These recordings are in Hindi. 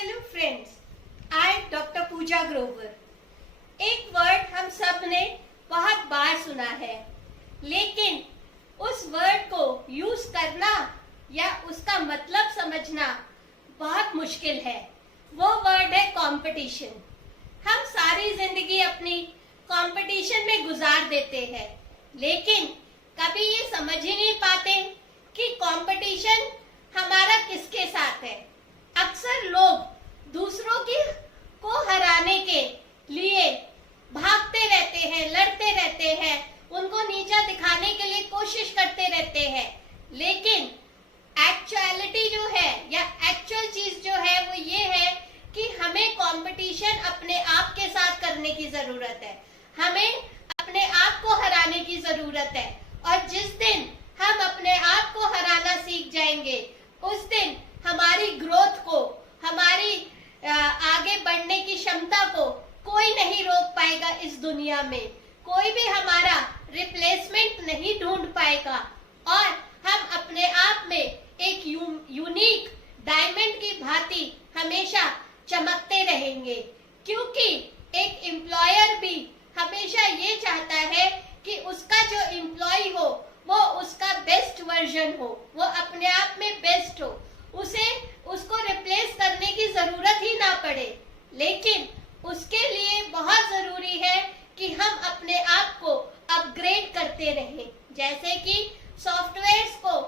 हेलो फ्रेंड्स, आई डॉक्टर पूजा ग्रोवर। एक वर्ड हम सब ने बहुत बार सुना है, लेकिन उस वर्ड को यूज करना या उसका मतलब समझना बहुत मुश्किल है। वो वर्ड है कंपटीशन। हम सारी जिंदगी अपनी कंपटीशन में गुजार देते हैं, लेकिन कभी ये समझ ही नहीं पाते कि कंपटीशन हमारा किसके साथ है। अक्सर लोग दूसरों को हराने के लिए भागते रहते हैं, लड़ते रहते हैं, उनको नीचा दिखाने के लिए कोशिश करते रहते हैं, लेकिन एक्चुअलिटी जो है या एक्चुअल चीज जो है वो ये है कि हमें कंपटीशन अपने आप के साथ करने की जरूरत है। हमें अपने आप को हराने की जरूरत है, और जिस दिन हम अपने आप को हराना सीख जाएंगे उस दिन हमारी ग्रोथ को, हमारी आगे बढ़ने की क्षमता को कोई नहीं रोक पाएगा। इस दुनिया में कोई भी हमारा रिप्लेसमेंट नहीं ढूंढ पाएगा, और हम अपने आप में एक यूनिक डायमंड की भांति हमेशा चमकते रहेंगे। क्योंकि एक एम्प्लॉयर भी हमेशा ये चाहता है कि उसका जो एम्प्लॉय हो वो उसका बेस्ट वर्जन हो, वो अपने आप में बेस्ट हो, उसको रिप्लेस करने की जरूरत ही ना पड़े। लेकिन उसके लिए बहुत जरूरी है कि हम अपने आप को अपग्रेड करते रहें। जैसे कि सॉफ्टवेयर्स को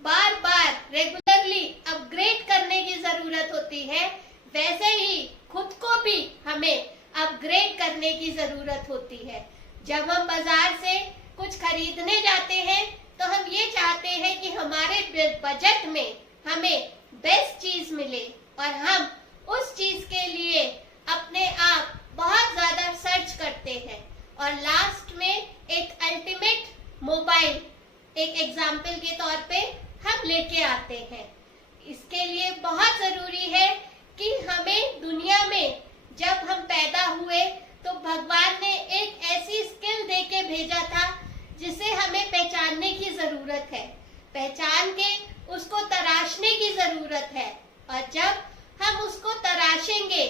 बार बार रेगुलरली अपग्रेड करने की जरूरत होती है, वैसे ही खुद को भी हमें अपग्रेड करने की जरूरत होती है। जब हम बाजार से कुछ खरीदने जाते हैं तो हम ये चाहते हैं कि हमारे बजट में हमें बेस्ट चीज मिले, और हम उस चीज के लिए अपने आप बहुत ज्यादा सर्च करते हैं, और लास्ट में एक अल्टीमेट मोबाइल एक एग्जाम्पल के तौर पे हम लेके आते हैं। इसके लिए बहुत जरूरी है कि हमें दुनिया में जब हम पैदा हुए तो भगवान ने एक ऐसी स्किल देके भेजा था जिसे हमें पहचानने की जरूरत है, पहचान के उसको तराशने की जरूरत है, और जब हम उसको तराशेंगे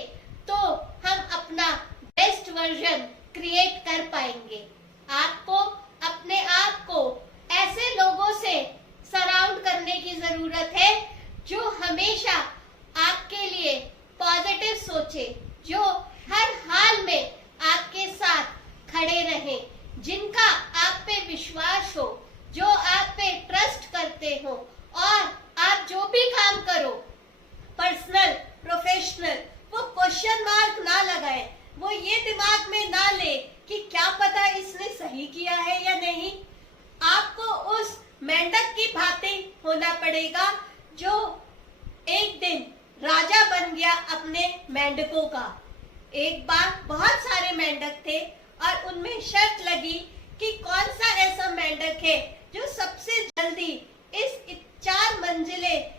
तो हम अपना बेस्ट वर्जन क्रिएट कर पाएंगे। आपको अपने आप को ऐसे लोगों से सराउंड करने की जरूरत है जो हमेशा आपके लिए पॉजिटिव सोचे, जो हर हाल में आपके साथ खड़े रहें, जिनका आप पे विश्वास हो, जो आप पे ट्रस्ट करते हो, और आप जो भी काम करो पर्सनल प्रोफेशनल, वो क्वेश्चन मार्क ना लगाए, वो ये दिमाग में ना ले कि क्या पता इसने सही किया है या नहीं। आपको उस मेंढक की भांति होना पड़ेगा जो एक दिन राजा बन गया अपने मेंढकों का। एक बार बहुत सारे मेंढक थे और उनमें शर्त लगी कि कौन सा ऐसा मेंढक है जो सबसे जल्दी इस 4 मंजिलें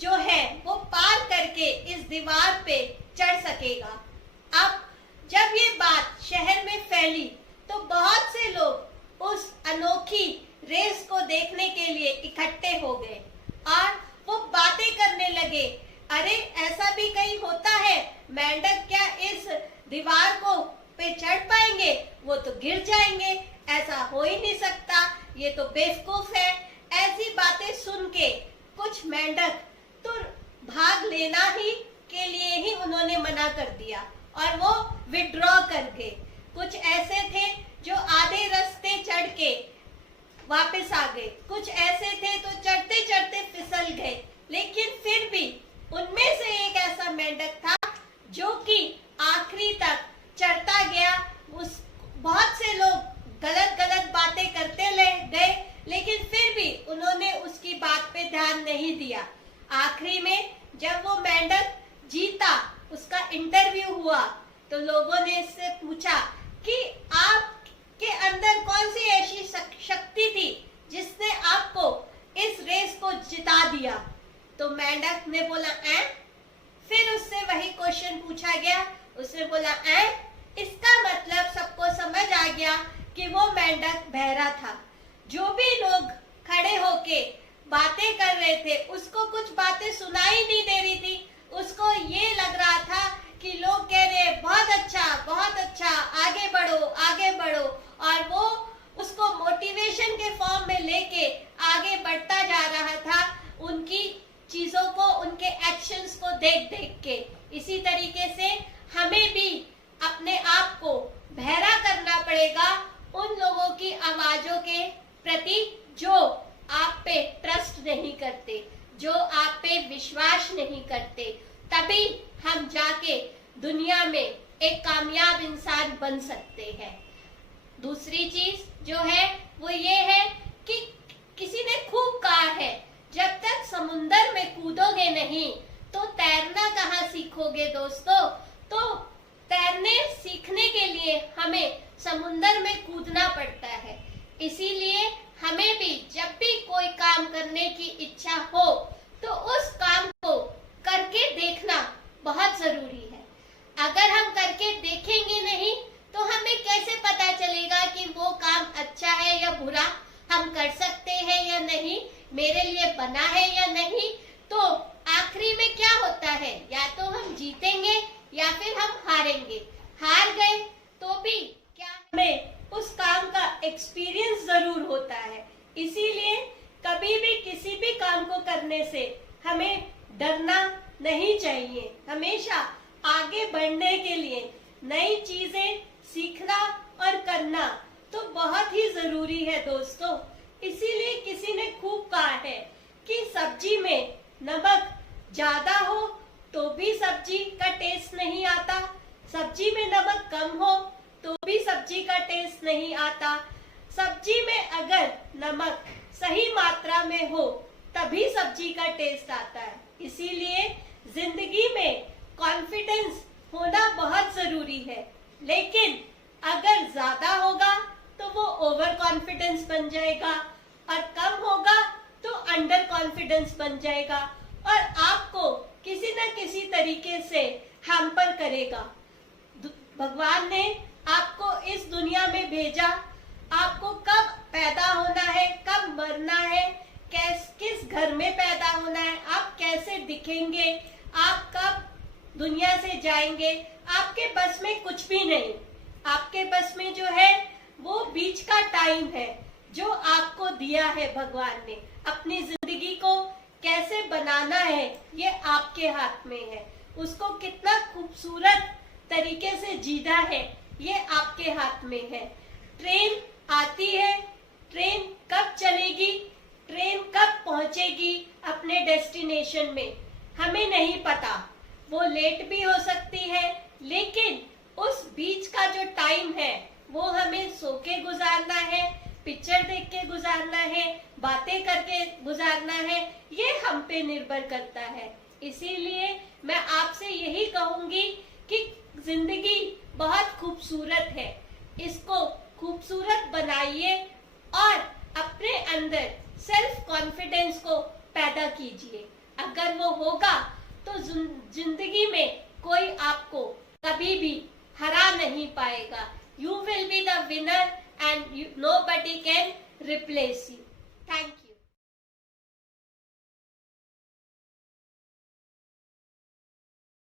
जो है वो पार करके इस दीवार पे चढ़ सकेगा। अब जब ये बात शहर में फैली तो बहुत से लोग उस अनोखी रेस को देखने के लिए इकट्ठे हो गए, और वो बातें करने लगे, अरे ऐसा भी कहीं होता है, मेंढक क्या इस दीवार को पे चढ़ पाएंगे, वो तो गिर जाएंगे, ऐसा हो ही नहीं सकता, ये तो बेवकूफ है। ऐसी बातें सुन के कुछ मेंढक तो भाग लेना ही के लिए ही उन्होंने मना कर दिया और वो विड्रॉ कर गए। कुछ ऐसे थे जो आधे रास्ते चढ़ के वापस आ गए, कुछ ऐसे थे तो चढ़ते चढ़ते फिसल गए, लेकिन फिर भी उनमें से एक ऐसा मेंढक था जो कि आखिरी तक चढ़ता गया। उस बहुत से लोग गलत गलत बातें करते गए, लेकिन फिर भी उन्होंने उसकी बात पे ध्यान नहीं दिया। आखिरी में जब वो मेंढक जीता, उसका इंटरव्यू हुआ, तो लोगों ने इससे पूछा कि आपके अंदर कौन सी ऐसी शक्ति थी जिसने आपको इस रेस को जिता दिया। तो मेंढक ने बोला फिर उससे वही क्वेश्चन पूछा गया, उसने बोला इसका मतलब सबको समझ आ गया कि वो मेंढक बहरा था। जो भी लोग खड़े होके बातें कर रहे थे उसको कुछ बातें सुनाई नहीं दे रही थी, उसको ये देख देख के। इसी तरीके से हमें भी अपने आप को बहरा करना पड़ेगा उन लोगों की आवाजों के प्रति जो आप पे ट्रस्ट नहीं करते, जो आप पे विश्वास नहीं करते। तभी हम जाके दुनिया में एक कामयाब इंसान बन सकते हैं। दूसरी चीज जो है वो ये है कि किसी ने खूब कहा है, जब तक समुंदर में कूदोगे नहीं तो तैरना कहाँ सीखोगे दोस्तों। तो तैरने सीखने के लिए हमें समुंदर में कूदना पड़ता है। इसीलिए हमें भी जब भी कोई काम करने की इच्छा हो तो उस काम को करके देखना बहुत जरूरी है। अगर हम करके देखेंगे नहीं तो हमें कैसे पता चलेगा कि वो काम अच्छा है या बुरा, हम कर सकते हैं या नहीं, मेरे लिए बना है या नहीं। तो आखिरी में क्या होता है, या तो हम जीतेंगे या फिर हम हारेंगे। हार गए तो भी क्या, हमें उस काम का एक्सपीरियंस जरूर होता है। इसीलिए कभी भी किसी भी काम को करने से हमें डरना नहीं चाहिए। हमेशा आगे बढ़ने के लिए नई चीजें सीखना और करना तो बहुत ही जरूरी है दोस्तों। इसीलिए किसी ने खूब कहा है कि सब्जी में नमक ज्यादा हो तो भी सब्जी का टेस्ट नहीं आता, सब्जी में नमक कम हो तो भी सब्जी का टेस्ट नहीं आता। सब्जी में अगर नमक सही मात्रा में हो तभी सब्जी का टेस्ट आता है। इसीलिए जिंदगी में कॉन्फिडेंस होना बहुत जरूरी है, लेकिन अगर ज्यादा होगा तो वो ओवर कॉन्फिडेंस बन जाएगा और कम होगा तो अंडर कॉन्फिडेंस बन जाएगा और आपको किसी न किसी तरीके से हैम्पर करेगा। भगवान ने आपको इस दुनिया में भेजा, आपको कब पैदा होना है, कब मरना है, किस घर में पैदा होना है, आप कैसे दिखेंगे, आप कब दुनिया से जाएंगे, आपके बस में कुछ भी नहीं। आपके बस में जो है वो बीच का टाइम है जो आपको दिया है भगवान ने। अपनी जिंदगी को कैसे बनाना है ये आपके हाथ में है, उसको कितना खूबसूरत तरीके से जीना है ये आपके हाथ में है। ट्रेन आती है, ट्रेन कब चलेगी, ट्रेन कब पहुंचेगी अपने डेस्टिनेशन में हमें नहीं पता, वो लेट भी हो सकती है, लेकिन उस बीच का जो टाइम है वो हमें सो के गुजारना है, पिक्चर देख के गुजारना है, बातें करके गुजारना है, ये हम पे निर्भर करता है। इसीलिए मैं आपसे यही कहूंगी कि जिंदगी बहुत खूबसूरत है, इसको खूबसूरत बनाइए और अपने अंदर सेल्फ कॉन्फिडेंस को पैदा कीजिए। अगर वो होगा तो जिंदगी में कोई आपको कभी भी हरा नहीं पाएगा। You will be the winner and nobody can replace you. Thank you.